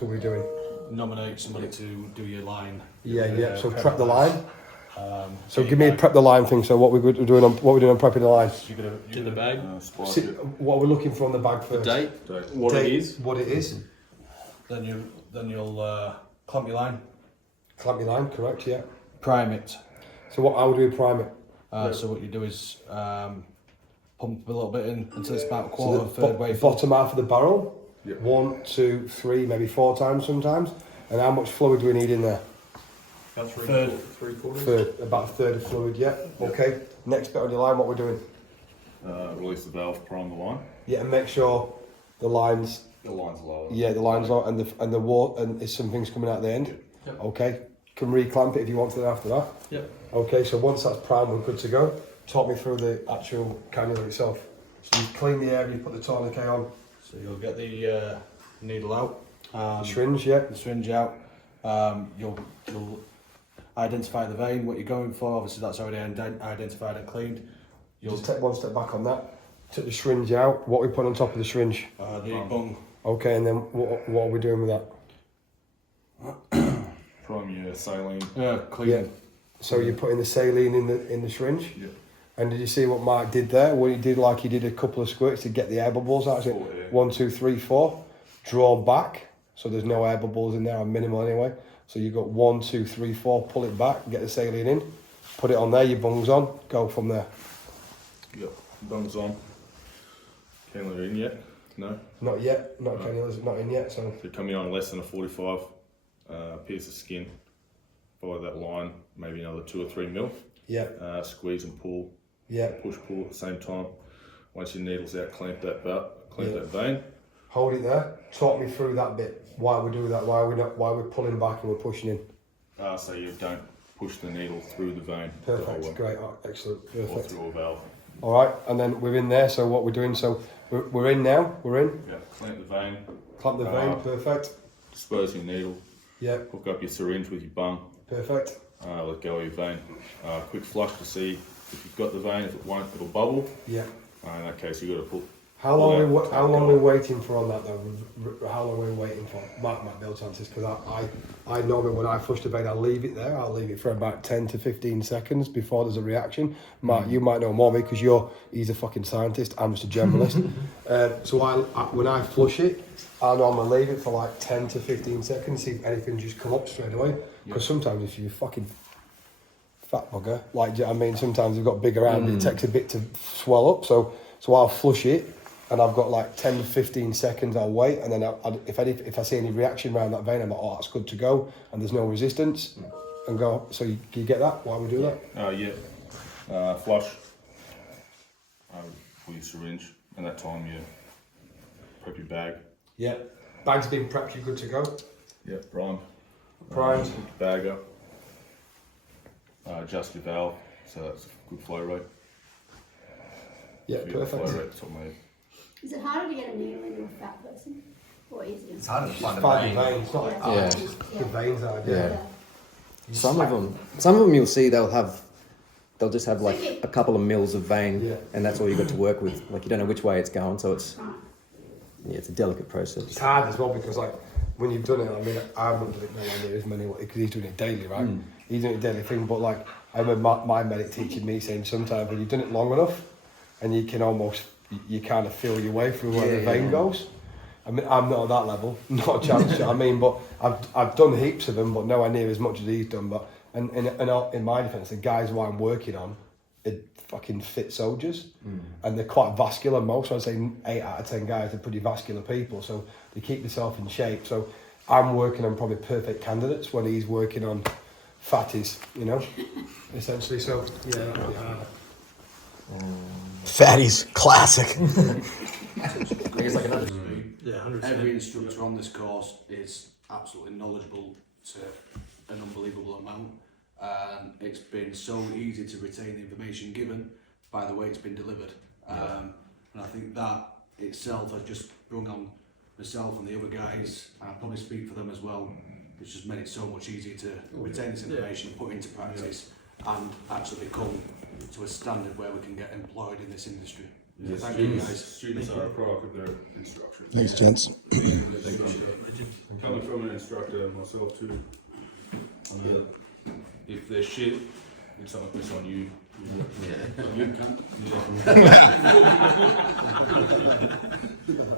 What are we doing? Nominate somebody to do your line. Yeah. So prep the line. So get give your me a prep the line thing. So what we're doing on prepping the line? You're gonna get the bag. See, what are we looking for on the bag first? The date. What Date, it is. What it is. Then you'll clamp your line. Clamp your line. Correct. Yeah. Prime it. So how do we prime it? So what you do is pump a little bit in until it's about a So quarter, the third way full. bottom half of the barrel. Yep. 1, 2, 3, maybe 4 times sometimes. And how much fluid do we need in there? About Third. three quarters. Third, about a third of fluid. Yeah. Okay. Next bit on your line. What we're doing? Release the valve, prime the line. Yeah, and make sure the lines. The line's lower. Yeah, the lines are and the water and is some things coming out the end. Yep. Okay. Can re-clamp it if you want to after that. Yep. Okay, so once that's primed, we're good to go. Talk me through the actual cannula itself. So you clean the area, you put the tourniquet on. So you'll get the needle out. Syringe, yeah. The syringe out. You'll identify the vein, what you're going for. Obviously, that's already identified and cleaned. You'll Just take one step back on that. Took the syringe out. What we put on top of the syringe? the bung. Okay, and then what are we doing with that? Prime your saline. Clean. Yeah. So you're putting the saline in the syringe. Yeah. And did you see what Mark did there? What he did, he did a couple of squirts to get the air bubbles out. So 1, 2, 3, 4. Draw back. So there's no air bubbles in there, or minimal anyway. So you've got 1, 2, 3, 4. Pull it back. Get the saline in. Put it on there. Your bung's on. Go from there. Yep. Bung's on. Cannula in yet? No. Not yet. Not cannulas. Not in yet. So So coming on less than a 45 piece of skin. Follow that line. Maybe another 2 or 3 mil. yeah, Squeeze and pull. yeah. Push pull at the same time. Once your needle's out, clamp that Yeah. that vein. Hold it there. Talk me through that bit. Why we do that? Why we're pulling back and we're pushing in? So you don't push the needle through the vein. the whole Perfect. way, Great. Oh, excellent. Or Perfect. through a valve. All right. And then we're in there. So what we're doing? So we're in now. We're in. Yeah. Clamp the vein. Clamp the vein. Perfect. Dispose your needle. Yeah. Hook up your syringe with your bung. Perfect. Let go of your vein. Quick flush to see if you've got the vein. If it won't, it'll bubble. Yeah. In that case, you've got to put. How long Yeah. we waiting for on that though? How long are we waiting for? Mark might be able to answer this because I normally when I flush the vein, I'll leave it there. I'll leave it for about 10 to 15 seconds before there's a reaction. Mark, you might know more because he's a fucking scientist. I'm just a journalist. So when I flush it, I'll normally leave it for like 10 to 15 seconds, see if anything just come up straight away. Because sometimes if you fucking fat bugger, do you know what I mean? Sometimes you've got big around, it takes a bit to swell up. So I'll flush it. And I've got like 10 to 15 seconds, I'll wait, and then if I see any reaction around that vein, I'm like, oh, that's good to go, and there's no resistance, and go. So can you get that? Why we do that? Yeah. Flush. For your syringe, and that time you prep your bag. Yeah. Bag's been prepped, you're good to go. Yeah. Prime. Primed. Hook your bag up. Adjust your valve, so that's a good flow rate. Yeah, Feel the flow perfect. rate at the top of my head. Is it harder to get a needle into a fat person? Or easier? It's harder to find a Find the vein. vein. It's not like Yeah. the veins are. Yeah. Yeah. Some of them you'll see they'll just have like a couple of mils of vein, Yeah. and that's all you got to work with. Like you don't know which way it's going, so it's Right. it's a delicate process. It's hard as well because when you've done it, I mean, I haven't done it nowhere near as many because he's doing it daily, right? He's doing a daily thing, but I remember my medic teaching me saying sometimes when you've done it long enough, and you can almost you kind of feel your way through where the vein goes. I mean, I'm not at that level, not a chance. You know what I mean, but I've done heaps of them, but nowhere near as much as he's done. But and in my defence, the guys who I'm working on are fucking fit soldiers, and they're quite vascular. Most, I'd say 8 out of 10 guys are pretty vascular people, so they keep themselves in shape. So I'm working on probably perfect candidates when he's working on fatties, essentially. So yeah, that'd be hard. Fatties, classic. Yeah, every instructor on this course is absolutely knowledgeable to an unbelievable amount. It's been so easy to retain the information given by the way it's been delivered. And I think that itself has just brought on myself and the other guys, and I probably speak for them as well. It's just made it so much easier to retain this information, put into practice, and actually come to a standard where we can get employed in this industry. Yeah, Thank you, guys. Students are a product of their instruction. Thanks, gents. Coming from an instructor myself too. If they're shit, it's on you. You can. Yeah.